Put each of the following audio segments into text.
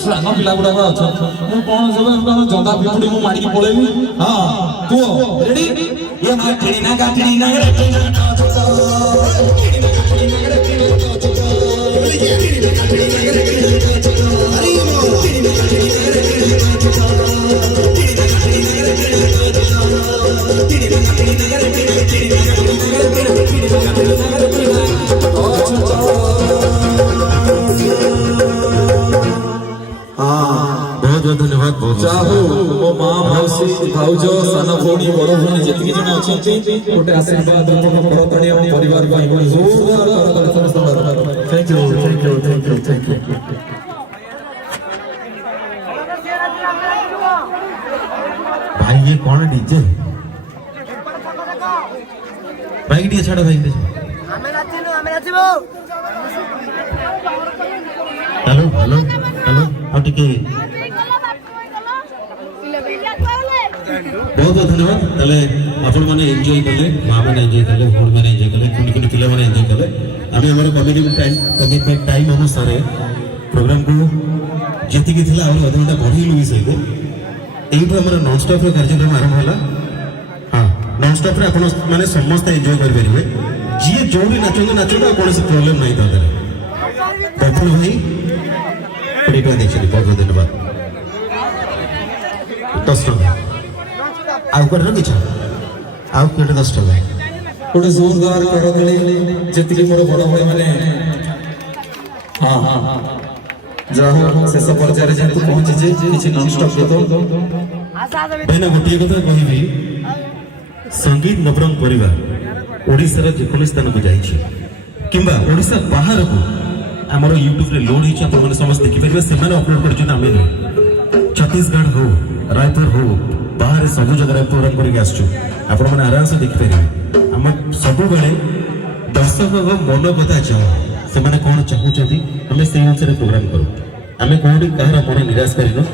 ସାନ ପିଲା ଗୁଡାକ ଅଛ ମୁଁ କଣ ସବୁ ଜନ୍ଦା ପିପୁଡି ମୁଁ ମାଡିକି ପଳେଇବି ହଁ କୁହ ରେଡି ये माठड़ी ना गाठड़ी ना गठड़ी ना टोचो गाठड़ी ना गाठड़ी ना गठड़ी ना टोचो बोले गाठड़ी ना गाठड़ी ना गठड़ी ना टोचो अरे मो गाठड़ी ना गाठड़ी ना गठड़ी ना टोचो गाठड़ी ना गाठड़ी ना गठड़ी ना टोचो गाठड़ी ना गाठड़ी ना गठड़ी ना गठड़ी ना गठड़ी ना टोचो बहुत धन्यवाद चाहू मो माँ मौसी भाउज सान भौणी बड़ भौणी जेतिकी जण अछंती गोटे आशीर्वाद करतणी हम परिवार ପାଇଁ जोरदार thank you thank you thank you thank you भाई ये कौन है डीजे भाई डी छाड़ भाई हमें नाचिबो हेलो हेलो हेलो और टिके बहुत बहुत धन्यवाद ताले आपण माने एन्जॉय करले मां माने एन्जॉय करले भूल माने एन्जॉय करले कुनी कुनी पिला माने एन्जॉय करले आमे हमर कमिटमेंट टाइम अनुसार प्रोग्राम को जेति की थिला और आधा घंटा बढ़ी लुई सहित एइठो हमर नॉन स्टॉप रे कार्यक्रम आरंभ होला हां नॉन स्टॉप रे आपण माने समस्त एन्जॉय कर परिबे जी जोड़ी नाचो नाचो कोन से प्रॉब्लम नहीं तादर प्रभु भाई परिका देखिए बहुत बहुत धन्यवाद 10 टका आउ कर रखी छ आउ केटे 10 टका गोटे जोरदार करतली जेतिकी मोर बड़ भाई माने हां हां जाहो शेष पर्याय जे तू पहुंची जे किछि नॉन स्टॉप तो बेना गोटिए कथा कहिबी संगीत नवरंग परिवार ओडिसा रे जेकोन स्थान को जाई छी किंबा ओडिसा बाहर को हमरो YouTube रे लोड हिच आपण माने समस्त देखि परिबे से माने अपलोड कर जना आमे छत्तीसगढ़ हो रायपुर हो बाहर सब जगह प्रोग्राम करके आसछु आपण माने आराम से देखि परिबे हम सब बेले दर्शक को मन कथा चाह से माने कोन चाहू छथि हमें सेही अनुसार प्रोग्राम करू हमें कोडी कहर मन निराश करिनो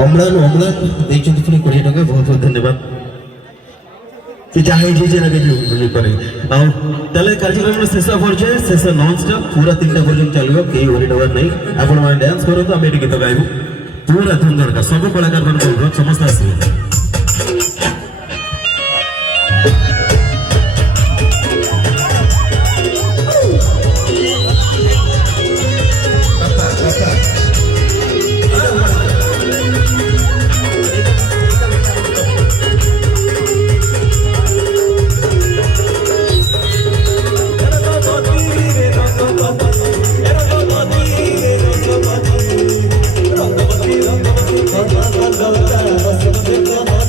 अम्लान देखते पुणी 20 टका बहुत बहुत धन्यवाद कि चाहे जे लगे जो करे आउ तले कार्यक्रम शेष पर्याय शेष नॉन स्टॉप पूरा 3टा पर्यंत चलिबो केही वरी डबर नहीं आपण माने डांस करो तो हम गीत गाइबो पूरा धुंधर का सब कलाकार मन समस्त आसी Basta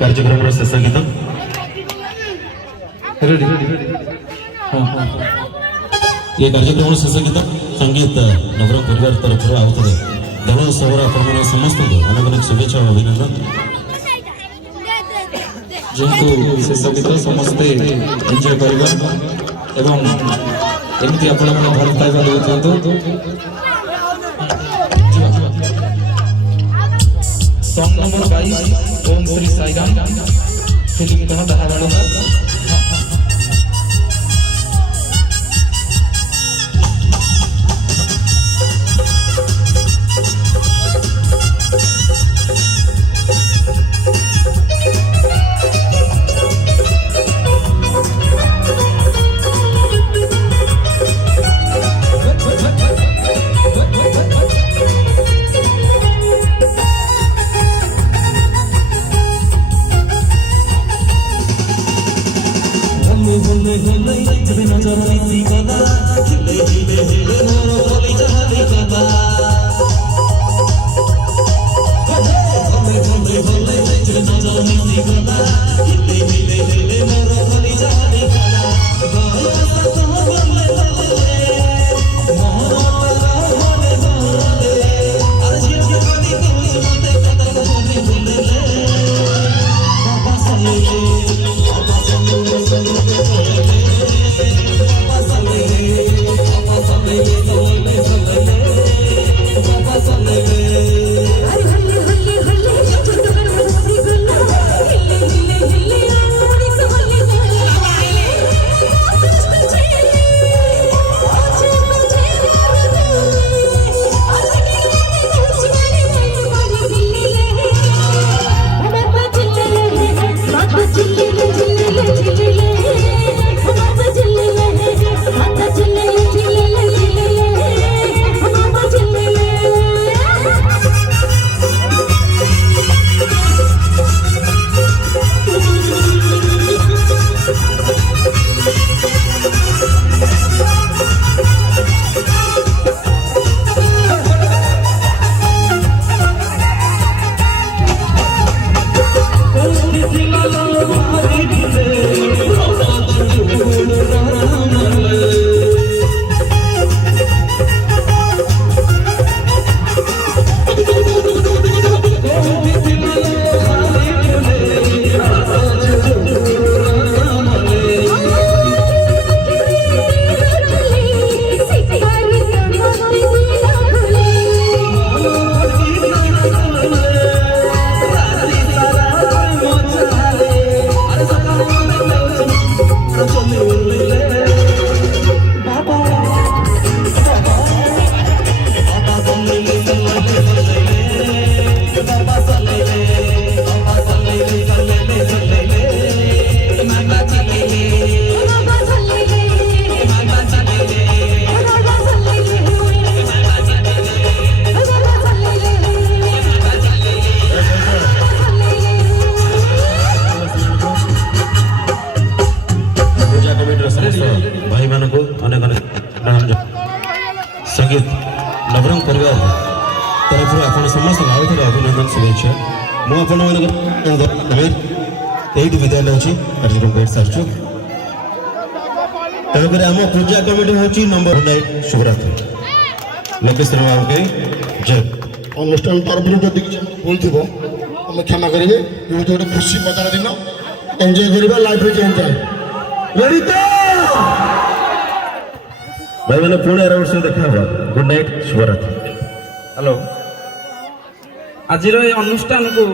କାର୍ଯ୍ୟକ୍ରମର ଶେଷ ଗୀତ ये कार्यक्रम शेष गीत संगीत नवरंग परिवार तरफ आउे दल सबर आपण समस्त अनेक अनेक शुभेच्छा और अभिनंदन जेहेतु शेष गीत समस्ते एंजॉय करवा एवं एमती आपण भल पाइबा दौरान सॉन्ग नंबर 22 ओम श्री साईराम फिल्म कह दहाड़ संगीत नवरंग परिवार तरफ समस्त आउ थे अभिनंदन शुभेच्छा मुझे विदाय लौच कार्यक्रम भेट सारी तेणुक आम पूजा कमिटी हूँ नंबर नाइट शुभरात्रि लोकेश्वर बाबू के जय अनुष्ठान तरफ जदि भूल थी आम क्षमा करेंगे गोटे खुशी मजार दिन एंजॉय करवा लाइफ चेंज रेडी तो भाई मैंने पुणे आर वर्ष देखा गुड नाइट शुभरात्रि हेलो आज अनुष्ठान को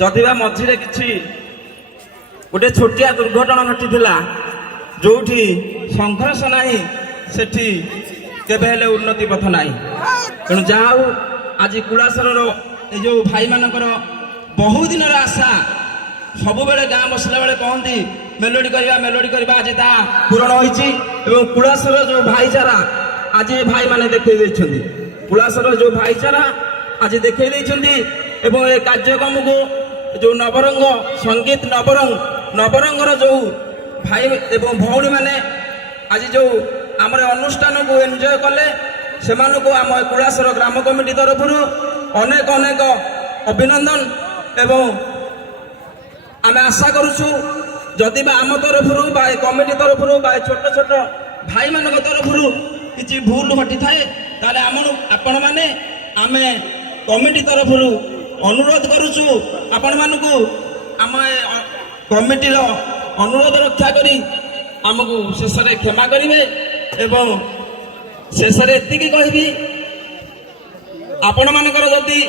जदिवा मझे किसी गोटे छोटिया दुर्घटना घटी जो संघर्ष नहीं सेठी केबे हेले उन्नति पथ नहीं तेणु जहाँ आज कुलासर जो भाई मानकर बहु दिन आशा सब बेले गाँ बसला बेले कहती मेलोडी करवा आज ता पूरण होती कुलासर जो भाईचारा आज भाई माने देखे कुलासर जो भाईचारा आज देखे ए कार्यक्रम को जो नवरंग संगीत नवरंगर जो भाई एवं भौणी माने आज जो आमर अनुष्ठान को एंजॉय कले से आम कुलासर ग्राम कमिटी तरफ अनेक अनेक अभिनंदन एवं आम आशा करुचु जदि आम तरफ कमिटी तरफ छोट छोट भाई मान तरफ किसी भूल घटी थाए ताले आपण मैंने आम कमिटी तरफ अनुरोध करुचु आपण मानकु आम कमिटी अनुरोध रक्षा करी आमको शेष क्षमा करेंगे एवं शेष एति कहबी आपण मानकर जदि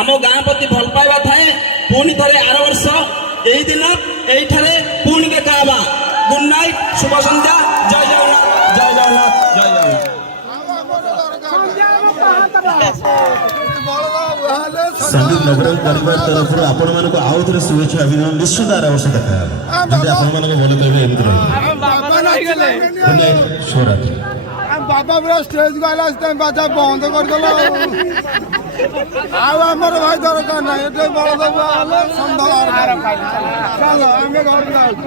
आम गाँ प्रति भल पाइबा थाए पुणी थे आर वर्ष यही दिन यही पुणी देखा गुड नाइट शुभ संध्या जय जगन्नाथ जय जगन्नाथ जय जगन्नाथ संगीत नवरंग परिवार तरफ आपण मानक आउ थे शुभेच्छा अभिनंदन निश्चित आर वर्ष देखा जब आपण मानक बोले कहबे एमती रही गुड नाइट शुभरात्रि ବାବା ପୁରା ଷ୍ଟେଜକୁ ଆଇଲା ତମେ ବାଜା ବନ୍ଦ କରିଦେଲ ଆଉ ଆମର ଭାଇ ଦରକାର ନାହିଁ ଏଠି ବଳଦେବ ହେଲେ ସନ୍ଧ୍ୟା ଚାଲ ଆମେ ଘରକୁ ଯାଉଛୁ